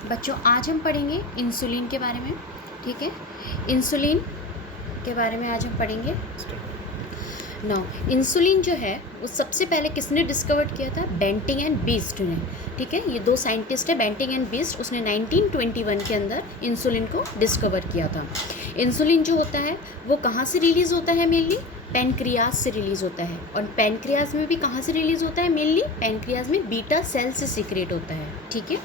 बच्चों आज हम पढ़ेंगे इंसुलिन के बारे में। ठीक है, इंसुलिन के बारे में आज हम पढ़ेंगे। नाउ इंसुलिन जो है वो सबसे पहले किसने डिस्कवर किया था? बेंटिंग एंड बीस्ट ने। ठीक है, ये दो साइंटिस्ट है, बेंटिंग एंड बीस्ट। उसने 1921 के अंदर इंसुलिन को डिस्कवर किया था। इंसुलिन जो होता है वो कहाँ से रिलीज़ होता है? मेनली पैनक्रियाज से रिलीज़ होता है। और पैनक्रियाज में भी कहाँ से रिलीज़ होता है? मेनली पैनक्रियाज में बीटा सेल से सीक्रेट होता है। ठीक है,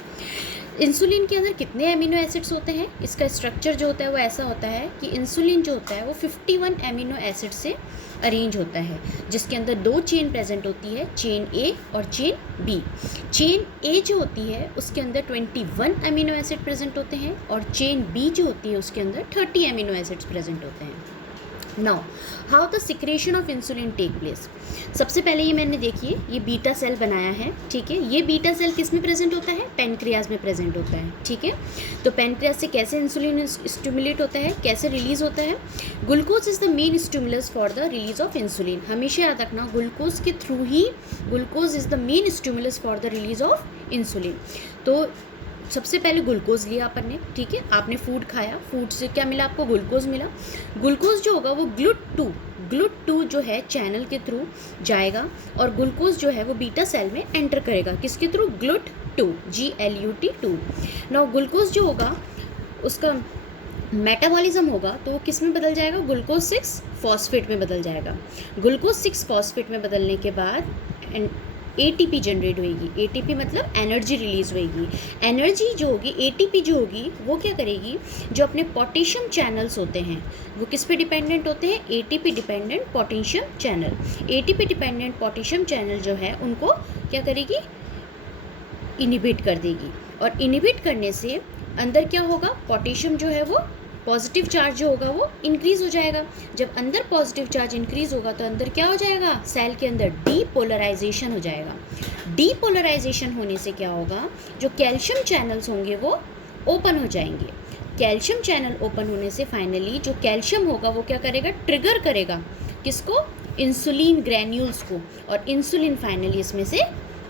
इंसुलिन के अंदर कितने एमिनो एसिड्स होते हैं? इसका स्ट्रक्चर जो होता है वो ऐसा होता है कि इंसुलिन जो होता है वो 51 एमिनो एसिड से अरेंज होता है, जिसके अंदर दो चेन प्रेजेंट होती है, चेन ए और चेन बी। चेन ए जो होती है उसके अंदर 21 एमिनो एसिड प्रेजेंट होते हैं और चेन बी जो होती है उसके अंदर 30 एमिनो एसिड्स प्रेजेंट होते हैं। Now how the secretion of insulin take place. सबसे पहले ये मैंने देखिए ये बीटा सेल बनाया है। ठीक है, ये बीटा सेल किस में प्रेजेंट होता है? पैनक्रियाज में प्रेजेंट होता है। ठीक है, तो पैनक्रियाज से कैसे इंसुलिन स्टिमुलेट होता है, कैसे रिलीज होता है? Glucose is the main stimulus for the release of insulin. हमेशा याद रखना, ग्लूकोज के through he glucose is the main stimulus for the release of insulin. तो सबसे पहले ग्लूकोज लिया अपन ने। ठीक है, आपने फूड खाया, फूड से क्या मिला आपको? ग्लूकोज मिला। ग्लूकोज जो होगा वो ग्लूट2 जो है चैनल के थ्रू जाएगा और ग्लूकोज जो है वो बीटा सेल में एंटर करेगा। किसके through? GLUT2, GLUT2। Now glucose जो होगा उसका मेटाबॉलिज्म होगा तो वो किस में बदल जाएगा? ग्लूकोज 6 फॉस्फेट में बदल जाएगा। ग्लूकोज 6 फॉस्फेट में बदलने के बाद ATP जनरेट होगी। ATP मतलब एनर्जी रिलीज होगी। एनर्जी जो होगी, ATP जो होगी वो क्या करेगी? जो अपने पोटेशियम चैनल्स होते हैं वो किस पे डिपेंडेंट होते हैं? ATP dependent potassium channel. ATP dependent potassium channel जो है उनको क्या करेगी? इनिबिट कर देगी। और इनिबिट करने से अंदर क्या होगा? पोटेशियम जो है वो पॉजिटिव चार्ज जो होगा वो इंक्रीज़ हो जाएगा। जब अंदर पॉजिटिव चार्ज इंक्रीज़ होगा तो अंदर क्या हो जाएगा? सेल के अंदर डीपोलराइजेशन हो जाएगा। डीपोलराइजेशन होने से क्या होगा? जो कैल्शियम चैनल्स होंगे वो ओपन हो जाएंगे। कैल्शियम चैनल ओपन होने से फाइनली जो कैल्शियम होगा वो क्या करेगा? ट्रिगर करेगा किसको? इंसुलिन ग्रैन्यूल्स को, और इंसुलिन फाइनली इसमें से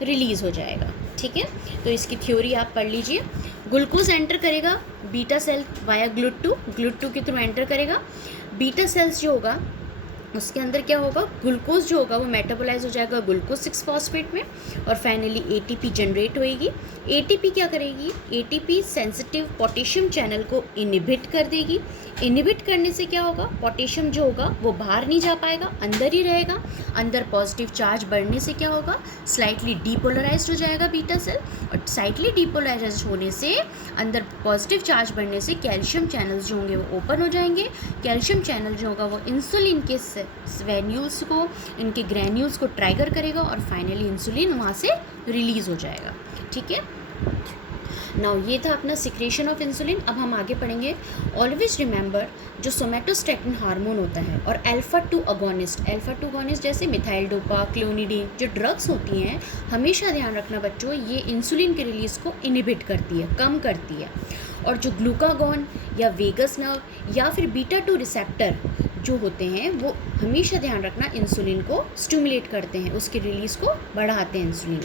रिलीज़ हो जाएगा। ठीक है, तो इसकी थ्योरी आप पढ़ लीजिए। ग्लूकोज एंटर करेगा बीटा सेल वाया GLUT2 के थ्रू एंटर करेगा। बीटा सेल्स जो होगा उसके अंदर क्या होगा? ग्लूकोज जो होगा वो मेटाबोलाइज हो जाएगा ग्लूकोज 6 फॉस्फेट में और फाइनली ATP जनरेट होएगी। ATP क्या करेगी? ATP सेंसिटिव पोटेशियम चैनल को इनिबिट कर देगी। इनिबिट करने से क्या होगा? पोटेशियम जो होगा वो बाहर नहीं जा पाएगा, अंदर ही रहेगा। अंदर पॉजिटिव चार्ज बढ़ने से क्या होगा? स्लाइटली डीपोलराइज्ड हो जाएगा बीटा सेल, और स्लाइटली डीपोलराइज होने से अंदर पॉजिटिव चार्ज बढ़ने से कैल्शियम चैनल्स जो होंगे वो ओपन हो जाएंगे। कैल्शियम चैनल जो होगा वो इंसुलिन के वेन्यूल्स को, इनके ग्रैन्यूल्स को ट्राइगर करेगा और फाइनली इंसुलिन वहाँ से रिलीज़ हो जाएगा। ठीक है, नाउ ये था अपना सिक्रेशन ऑफ इंसुलिन। अब हम आगे पढ़ेंगे। ऑलवेज रिमेंबर, जो सोमेटोस्टेटिन हार्मोन होता है और अल्फा-2 अगोनिस्ट जैसे मिथाइल डोपा, क्लोनिडीन जो ड्रग्स होती हैं, हमेशा ध्यान रखना बच्चों, ये इंसुलिन के रिलीज़ को इनिबिट करती है, कम करती है। और जो ग्लूकागॉन या वेगस नर्व या फिर बीटा-2 रिसेप्टर जो होते हैं वो हमेशा ध्यान रखना इंसुलिन को स्टिमुलेट करते हैं, उसके रिलीज़ को बढ़ाते हैं insulin.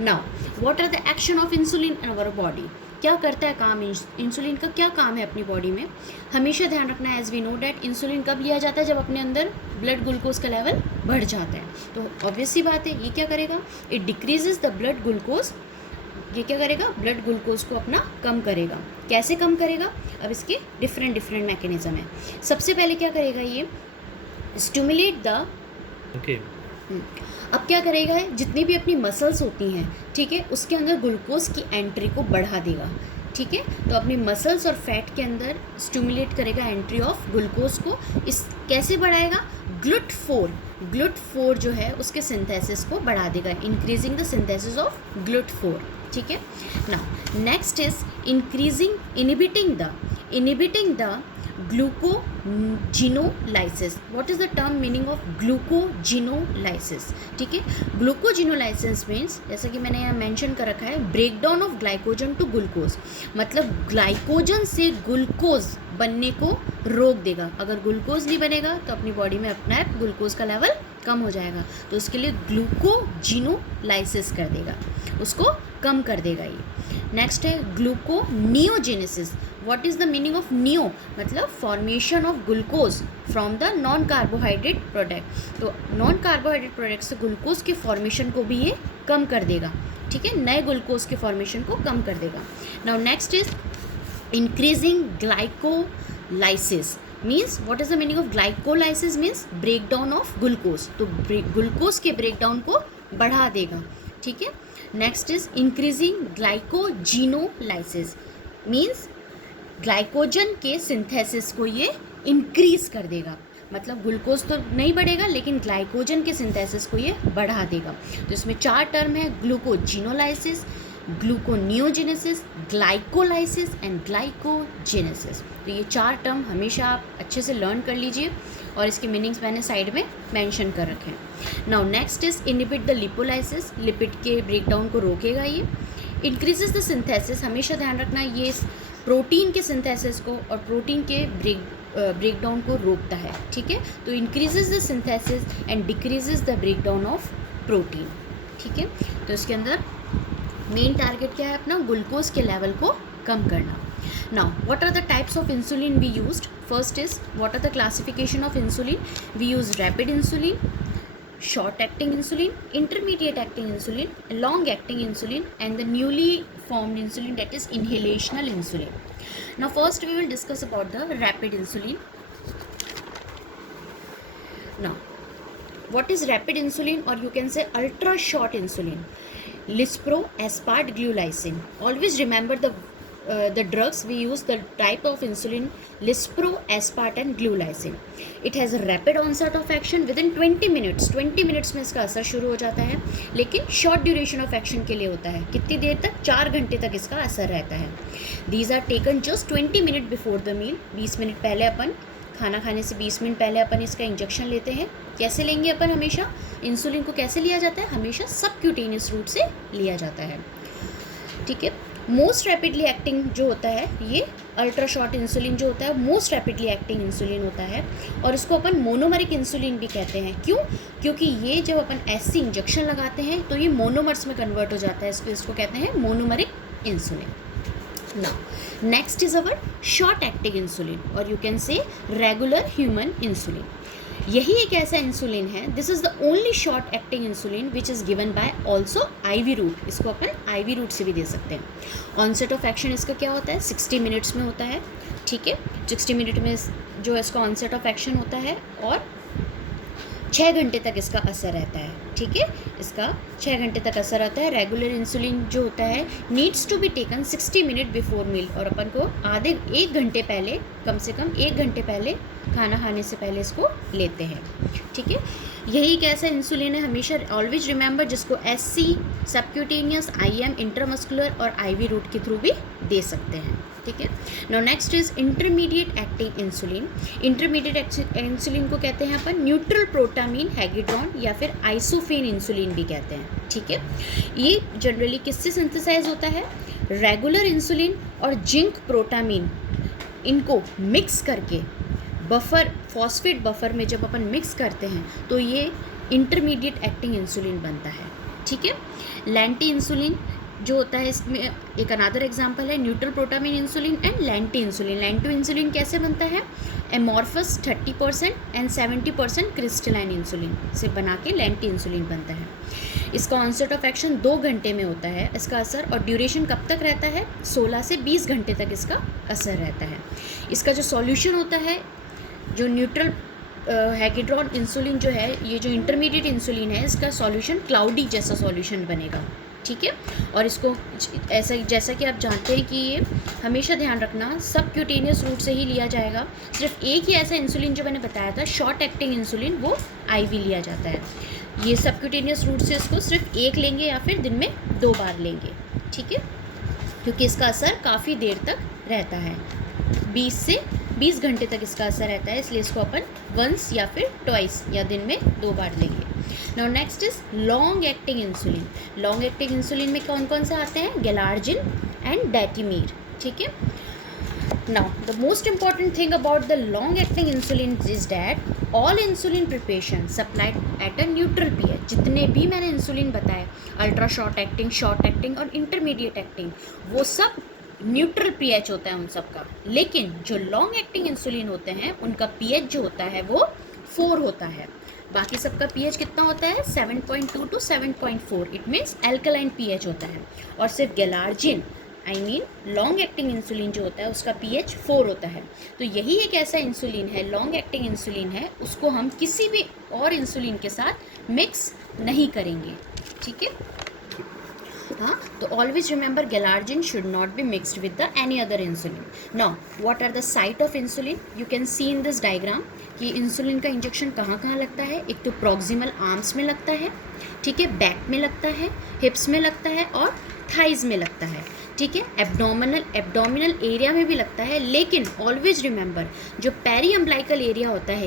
Now what are the action of insulin in our body? क्या करता है काम? इंसुलिन का क्या काम है अपनी बॉडी में? हमेशा ध्यान रखना है, as we know that insulin कब लिया जाता है? जब अपने अंदर ब्लड ग्लूकोज का लेवल बढ़ जाता है। तो ऑब्वियस सी बात है, ये क्या करेगा? It decreases the blood glucose. ये क्या करेगा? ब्लड ग्लूकोज को अपना कम करेगा। कैसे कम करेगा? अब इसके डिफरेंट मैकेनिज्म है। सबसे पहले क्या करेगा? ये स्टिमुलेट द अब क्या करेगा है? जितनी भी अपनी मसल्स होती हैं, ठीक है, उसके अंदर ग्लूकोज की एंट्री को बढ़ा देगा। ठीक है, तो अपनी मसल्स और फैट के अंदर स्टिमुलेट करेगा एंट्री ऑफ ग्लूकोज को। इस कैसे बढ़ाएगा? GLUT4 जो है उसके सिंथेसिस को बढ़ा देगा, increasing the synthesis of GLUT4। ठीक है, now next is inhibiting the glycogenolysis. What is the term meaning of glycogenolysis? ठीक है, ग्लूकोजिनोलाइसिस मीन्स, जैसा कि मैंने यहाँ मेंशन कर रखा है, break down of glycogen to glucose. मतलब ग्लाइकोजन से ग्लूकोज बनने को रोक देगा। अगर ग्लूकोज नहीं बनेगा तो अपनी बॉडी में अपना ग्लूकोज का लेवल कम हो जाएगा, तो उसके लिए ग्लूकोजिनोलाइसिस कर देगा, उसको कम कर देगा ये। नेक्स्ट है gluconeogenesis. What is the meaning of neo? मतलब formation of glucose from the non carbohydrate product. तो नॉन कार्बोहाइड्रेट प्रोडक्ट से ग्लूकोज के फॉर्मेशन को भी ये कम कर देगा, ठीक है, नए ग्लूकोज के फॉर्मेशन को कम कर देगा। Now next is increasing glycolysis. Means what is the meaning of glycolysis? Means break down of glucose. तो ग्लूकोज के ब्रेक डाउन को बढ़ा देगा, ठीक है। Next is increasing glycogenolysis. Means glycogen के सिंथेसिस को ये इंक्रीज कर देगा। मतलब ग्लूकोज तो नहीं बढ़ेगा लेकिन ग्लाइकोजन के सिंथेसिस को ये बढ़ा देगा। तो इसमें 4 टर्म है, ग्लूकोजिनोलाइसिस, ग्लूकोनियोजेनेसिस, ग्लाइकोलाइसिस एंड ग्लाइकोजेनेसिस। तो ये 4 टर्म हमेशा आप अच्छे से लर्न कर लीजिए और इसके मीनिंग्स मैंने साइड में मेंशन कर रखे हैं। Now next is inhibit the lipolysis. Lipid के ब्रेकडाउन को रोकेगा ये। इंक्रीजेस द सिंथेसिस, हमेशा ध्यान रखना ये प्रोटीन के सिंथेसिस को और प्रोटीन के ब्रेकडाउन को रोकता है, ठीक है। तो increases the synthesis and decreases the breakdown of protein, ठीक है। तो इसके अंदर मेन टारगेट क्या है अपना? ग्लूकोज के लेवल को कम करना। Now what are the types of insulin we used? First is what are the classification of insulin? We use rapid insulin, short acting insulin, intermediate acting insulin, long acting insulin and the newly formed insulin, that is inhalational insulin. Now first we will discuss about the rapid insulin. Now what is rapid insulin, or you can say ultra short insulin? Lispro, aspart, glulisin. Always remember the drugs we use, the type of insulin Lispro, aspart and glulisin. It has a rapid onset of action within 20 minutes. 20 minutes में इसका असर शुरू हो जाता है, लेकिन short duration of action के लिए होता है। कितनी देर तक? 4 घंटे तक इसका असर रहता है। These are taken just 20 minutes before the meal. 20 minute पहले अपन खाना खाने से 20 मिनट पहले अपन इसका इंजेक्शन लेते हैं। कैसे लेंगे अपन? हमेशा इंसुलिन को कैसे लिया जाता है? हमेशा सबक्यूटेनियस रूट से लिया जाता है, ठीक है। मोस्ट रैपिडली एक्टिंग जो होता है ये अल्ट्रा शॉर्ट इंसुलिन जो होता है मोस्ट रैपिडली एक्टिंग इंसुलिन होता है, और इसको अपन मोनोमरिक इंसुलिन भी कहते हैं। क्यों? क्योंकि ये जब अपन ऐसी इंजेक्शन लगाते हैं तो ये मोनोमर्स में कन्वर्ट हो जाता है, इसको कहते हैं monomeric insulin. Now next is our short acting insulin, और you can say regular human insulin. यही एक ऐसा इंसुलिन है, this is the only short acting insulin which is given by also IV route. इसको अपन IV रूट से भी दे सकते हैं। ऑनसेट ऑफ एक्शन इसका क्या होता है? 60 मिनट्स में होता है, ठीक है। 60 मिनट में जो इसका ऑनसेट ऑफ एक्शन होता है, और 6 घंटे तक इसका असर रहता है, ठीक है। इसका 6 घंटे तक असर रहता है। रेगुलर इंसुलिन जो होता है needs to be taken 60 minute before meal, और अपन को आधे 1 घंटे पहले, कम से कम 1 घंटे पहले खाना खाने से पहले इसको लेते हैं, ठीक है। यही एक ऐसा इंसुलिन है, हमेशा ऑलवेज रिमेंबर, जिसको SC, सबक्यूटेनियस, IM, इंट्रामस्कुलर और IV रूट के थ्रू भी दे सकते हैं, ठीक है। Now next is intermediate acting insulin. Intermediate insulin को कहते हैं अपन न्यूट्रल प्रोटामीन हैगिड्रॉन या फिर आइसोफेन इंसुलिन भी कहते हैं, ठीक है। ये जनरली किससे सिंथेसाइज होता है? रेगुलर इंसुलिन और जिंक प्रोटामीन, इनको मिक्स करके बफर, फॉस्फेट बफर में जब अपन मिक्स करते हैं तो ये इंटरमीडिएट एक्टिंग इंसुलिन बनता है, ठीक है। लैंटी इंसुलिन जो होता है, इसमें एक अनदर एग्जांपल है neutral protamine insulin and lente insulin. Lente insulin कैसे बनता है? एमॉर्फस 30% एंड 70% क्रिस्टलाइन इंसुलिन से बना के लैंटी इंसुलिन बनता है। इसका ऑनसेट ऑफ एक्शन 2 घंटे में होता है इसका असर, और ड्यूरेशन कब तक रहता है? 16 से 20 घंटे तक इसका असर रहता है। इसका जो सॉल्यूशन होता है, जो न्यूट्रल हैगिड्रॉन इंसुलिन जो है, ये जो इंटरमीडिएट इंसुलिन है, इसका सॉल्यूशन क्लाउडी जैसा सॉल्यूशन बनेगा, ठीक है। और इसको ऐसा, जैसा कि आप जानते हैं कि ये हमेशा ध्यान रखना सबक्यूटेनियस रूट से ही लिया जाएगा। सिर्फ एक ही ऐसा इंसुलिन जो मैंने बताया था शॉर्ट एक्टिंग इंसुलिन, वो IV लिया जाता है। ये सबक्यूटेनियस रूट से इसको सिर्फ 1 लेंगे या फिर दिन में 2 बार लेंगे, ठीक है, क्योंकि इसका असर काफ़ी देर तक रहता है, 20 से 20 घंटे तक इसका असर रहता है, इसलिए इसको अपन वंस या फिर ट्वाइस या दिन में 2 बार लेंगे। Now next is long acting insulin. Long acting insulin में कौन कौन से आते हैं? गैलार्जिन एंड डैटिमीर, ठीक है। Now the most important thing about the long acting insulin is that all insulin preparation supplied at a neutral pH, जितने भी मैंने इंसुलिन बताए, अल्ट्रा शॉर्ट एक्टिंग और इंटरमीडिएट एक्टिंग, वो सब न्यूट्रल पीएच होता है उन सब का। लेकिन जो लॉन्ग एक्टिंग इंसुलिन होते हैं उनका पीएच जो होता है वो 4 होता है। बाकी सबका पीएच कितना होता है? 7.2 to 7.4, it means alkaline pH होता है। और सिर्फ गैलार्जिन लॉन्ग एक्टिंग इंसुलिन जो होता है उसका पीएच 4 होता है। तो यही एक ऐसा इंसुलिन है, लॉन्ग एक्टिंग इंसुलिन है, उसको हम किसी भी और इंसुलिन के साथ मिक्स नहीं करेंगे, ठीक है। हाँ, तो always remember glargine should not be mixed with the any other insulin. Now what are the site of insulin? You can see in this diagram कि इंसुलिन का इंजेक्शन कहाँ कहाँ लगता है। एक तो प्रॉक्सिमल आर्म्स में लगता है, ठीक है, बैक में लगता है, हिप्स में लगता है और थाइज में लगता है, ठीक है। एब्डोमिनल एरिया में भी लगता है, लेकिन ऑलवेज रिमेंबर जो पेरी अम्बलाइकल एरिया होता है,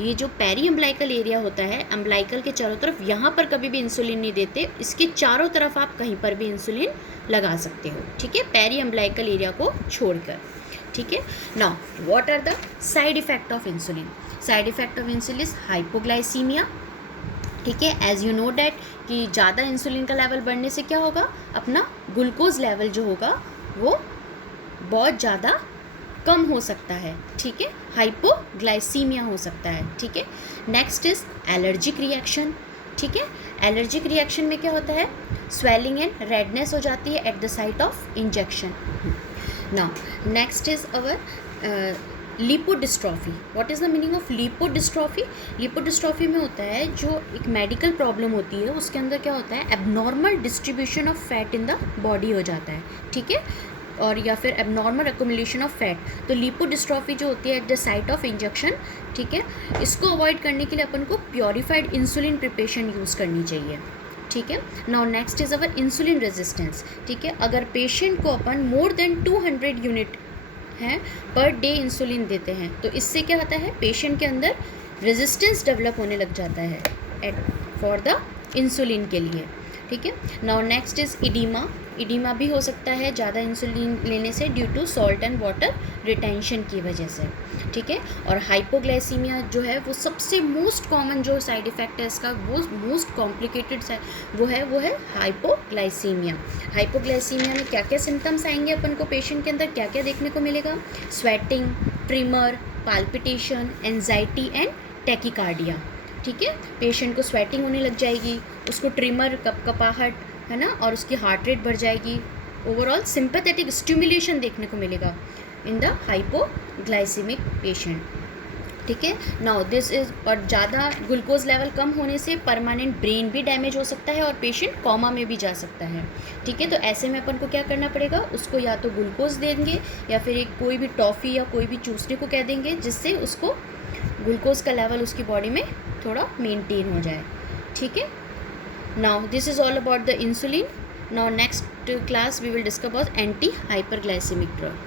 ये जो पेरी अम्बलाइकल एरिया होता है, अम्बलाइकल के चारों तरफ, यहाँ पर कभी भी इंसुलिन नहीं देते, इसके चारों तरफ आप कहीं पर भी इंसुलिन लगा सकते हो, ठीक है, पेरी अम्बलाइकल एरिया को छोड़कर, ठीक है। Now what are the side effect of insulin? Side effect of insulin is hypoglycaemia, ठीक है। एज यू नो डैट कि ज़्यादा इंसुलिन का लेवल बढ़ने से क्या होगा, अपना ग्लूकोज लेवल जो होगा वो बहुत ज़्यादा कम हो सकता है, ठीक है, हाइपोग्लाइसीमिया हो सकता है, ठीक है। नेक्स्ट इज एलर्जिक रिएक्शन, ठीक है। एलर्जिक रिएक्शन में क्या होता है? स्वेलिंग एंड रेडनेस हो जाती है at the site of injection. Now next is our lipodystrophy. What is the meaning of lipodystrophy? Lipodystrophy में होता है जो एक मेडिकल प्रॉब्लम होती है, उसके अंदर क्या होता है, abnormal distribution of fat in the body हो जाता है, ठीक है, और या फिर एबनॉर्मल एक्युमुलेशन ऑफ फैट। तो लिपोडिस्ट्रॉफी जो होती है at the site of injection, ठीक है, इसको अवॉइड करने के लिए अपन को प्योरीफाइड इंसुलिन प्रिपरेशन यूज़ करनी चाहिए, ठीक है। Now next is our insulin resistance, ठीक है। अगर पेशेंट को अपन मोर देन 200 यूनिट हैं पर डे इंसुलिन देते हैं तो इससे क्या होता है, पेशेंट के अंदर रेजिस्टेंस डेवलप होने लग जाता है फॉर द इंसुलिन के लिए, ठीक है। Now next is oedema. Oedema भी हो सकता है ज़्यादा इंसुलिन लेने से due to salt and water retention की वजह से, ठीक है। और हाइपोग्लाइसीमिया जो है वो सबसे मोस्ट कॉमन जो साइड इफ़ेक्ट है इसका, वो मोस्ट कॉम्प्लिकेटेड वो है हाइपोग्लाइसीमिया। हाइपोग्लाइसीमिया में क्या क्या सिम्टम्स आएंगे अपन को, पेशेंट के अंदर क्या क्या देखने को मिलेगा? Sweating, trimmer, palpitation, anxiety and tachycardia, ठीक है। पेशेंट को स्वेटिंग होने लग जाएगी, उसको ट्रिमर, कपकपाहट, है ना, और उसकी हार्ट रेट बढ़ जाएगी। ओवरऑल सिंपैथेटिक स्टिमुलेशन देखने को मिलेगा इन द हाइपोग्लाइसीमिक पेशेंट, ठीक है। नाउ दिस इज, और ज़्यादा ग्लूकोज लेवल कम होने से परमानेंट ब्रेन भी डैमेज हो सकता है और पेशेंट कोमा में भी जा सकता है, ठीक है। तो ऐसे में अपन को क्या करना पड़ेगा, उसको या तो ग्लूकोज देंगे या फिर एक कोई भी टॉफ़ी या कोई भी चूसने को कह देंगे जिससे उसको ग्लूकोज का लेवल उसकी बॉडी में थोड़ा मेंटेन हो जाए, ठीक है। Now this is all about the insulin. Now next class we will discuss about anti-hyperglycemic drug.